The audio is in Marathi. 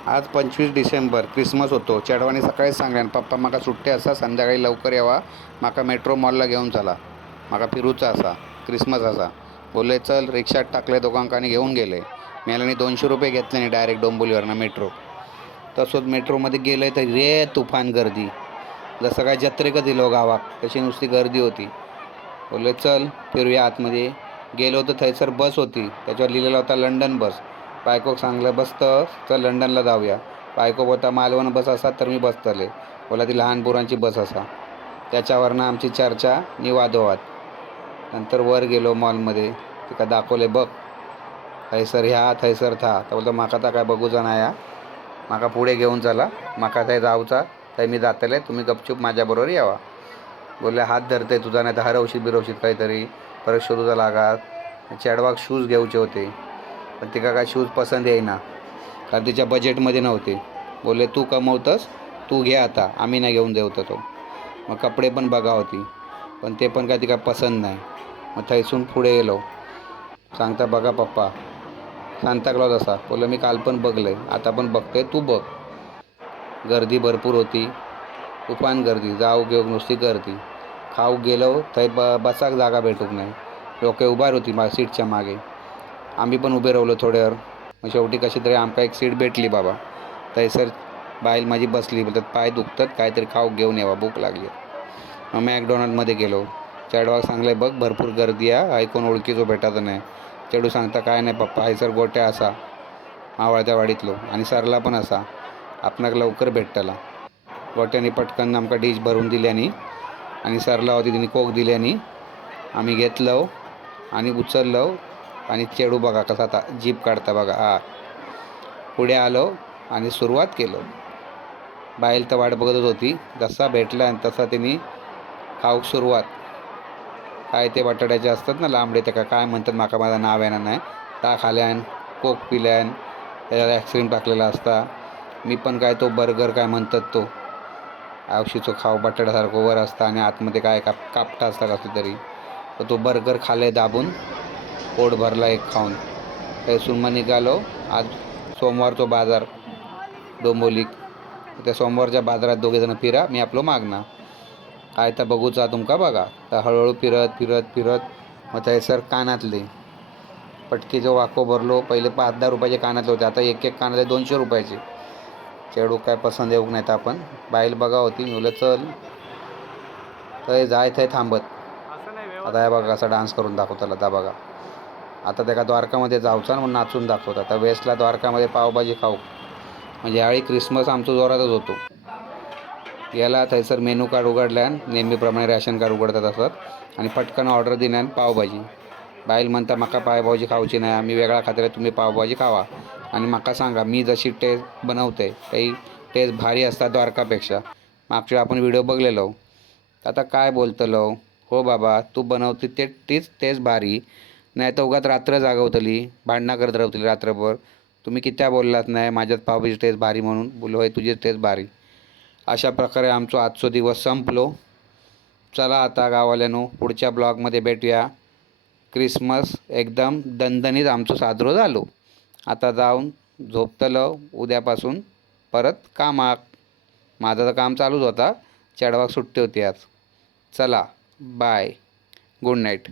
आज 25 डिसेंबर क्रिसमस होतो. चेडवानी सकाळीच सांगल्यान पप्पा म्हाका सुट्टी आसा, संध्याकाळी लवकर येवा, म्हाका मेट्रो मॉलला घेऊन चला, म्हाका फिरूचा आसा, क्रिसमस आसा. बोलले चल, रिक्षात टाकले दोघांक आणि घेऊन गेले. मेल्यानी 200 रुपये घेतले डायरेक्ट डोंबिवलीवरनं मेट्रो. तसोच मेट्रोमध्ये गेले तर रे तुफान गर्दी, जसं काय जत्रेक दिलो गावाक तशी नुसती गर्दी होती. बोलले चल फिरूया आतमध्ये. गेलो तर थंयसर बस होती, त्याच्यावर लिहिलेला होता लंडन बस. बायकोक सांगलं बसतं चल लंडनला जाऊया. बायको बोलता मालवण बस असा तर मी बसतले. बोला ती लहान पोरांची बस असा. त्याच्यावरनं आमची चर्चा नि वादोवाद. नंतर वर गेलो मॉलमध्ये, तिका दाखवले बघ थंयसर ह्या थंयसर था. तर बोलतो म्हाका तर काय बघूचा नाही हा, म्हाका पुढे घेऊन चला, म्हाका थंय जाऊचा, थंय मी जातले, तुम्ही गपचूप माझ्याबरोबर यावा. बोलले हात धरते तुझा नाही तर हरवशीत बिरवशीत काहीतरी, परत शोधूचा लागात. चेडवाक शूज घ्यायचे होते, पण तिका काय शूज पसंत येईना, कारण तिच्या बजेटमध्ये नव्हते. बोलले तू कमवतस, तू घे आता, आम्ही नाही घेऊन देऊ तो. मग कपडे पण बघा होती, पण ते पण काय तिका पसंत नाही. मग थैसून पुढे गेलो. सांगता बघा पप्पा सांताक्लॉज असा. बोललं मी काल पण बघलंय, आता पण बघतोय, तू बघ. गर्दी भरपूर होती, तुफान गर्दी, जाऊ घेऊ नुसती गर्दी. खाऊ गेलो थंय बसाक जागा भेटूक नाही, लोक उभार होती सीटच्या मागे. आम्ही पण उभे राहिलो थोड्यावर. मग शेवटी कशी तरी आमका एक सीट भेटली बाबा. थंयसर बाईल माझी बसली, बोलतात पाय दुखतात, काहीतरी खाऊ घेऊन यावा, भूक लागली. मग मॅकडॉनल्डमध्ये गेलो. चेडवाक सांगले बघ भरपूर गर्दी आहे, ऐकून ओळखीचो भेटायचं नाही. चेडू सांगता काय नाही पप्पा, हायसर गोट्या असा मावळत्या वाडीतलो, आणि सरला पण असा, आपणाक लवकर भेटतला. गोट्यानी पटकन आमका डिश भरून दिल्यानी आणि सरला होती तिने कोक दिल्यानी आम्ही घेतलो आणि उचललो. आणि चेडू बघा कसा आता जीप काढता बघा. पुढे आलो आणि सुरुवात केलो. बाईल तर वाट बघतच होती, जसा भेटला आणि तसा तिने खाऊक सुरुवात. काय ते बटाट्याचे असतात ना लांबडे, ते काय म्हणतात माका माझं नाव येणार नाही. ता खाल्यान, कोक पिल्यान, त्याच्यात आईस्क्रीम टाकलेला असता. मी पण काय तो बर्गर काय म्हणतात तो आवशीचो खाऊ बटाट्यासारखं वर असता आणि आतमध्ये काय कापटा असता कसं तरी. तर तो बर्गर खाले दाबून, पोट भरला एक खाऊन. थंयसून मग निघालो. आज सोमवारचो बाजार डोंबिवलीक. त्या सोमवारच्या बाजारात दोघेजण फिरा, मी आपलो मागना. काय तर बघूचा तुमका बघा. तर हळूहळू फिरत फिरत फिरत मग थंयसर कानातले पटकीचो वाको भरलो. पहिले 5-10 रुपयाचे कानातले होते, आता एक एक कानातले 200 रुपयाचे. चेडू काय पसंत येऊक नाहीत. आपण बाईल बघा होती, मी बोललं चल. थंय जाय थंय थांबत. आता हे बघा कसा डान्स करून दाखवताला, आता बघा. आता त्याला द्वारकामध्ये जाऊचा म्हणून नाचून दाखवतात. आता वेस्टला द्वारकामध्ये पावभाजी खाऊ, म्हणजे यावेळी क्रिसमस आमचं जोरातच होतो. याला थंयसर मेनू कार्ड उघडल्यान, नेहमीप्रमाणे रॅशन कार्ड उघडतात असत, आणि पटकन ऑर्डर दिल्यान पावभाजी. बाईल म्हणता माका पावभाजी खाऊची नाही, आम्ही वेगळा खातले, तुम्ही पावभाजी खावा. आणि माका सांगा मी जशी टेस्ट बनवते काही टेस्ट भारी असतात द्वारकापेक्षा. मागच्या आपण व्हिडिओ बघलेलो. आता काय बोलतलो. हो बाबा तू बनवते ते तीच टेस्ट भारी, नाही तर उगाच रात्र जागवतली, भांडणं करत राहतली रात्रभर. तुम्ही कित्या बोललात नाही माझ्यात पावभाजी टेस्ट भारी म्हणून. बोलो होय तुझी टेस्ट भारी. अशा प्रकारे आमचो आजचो दिवस संपलो. चला आता गाववाल्यानो पुढच्या ब्लॉगमध्ये भेटूया. क्रिसमस एकदम दणदणीत आमचं साजरो झालो. आता जाऊन झोपतलो, उद्यापासून परत कामाक. माझं तर काम चालूच होता, चेडवाक सुट्टी होती आज. चला बाय, गुड नाईट.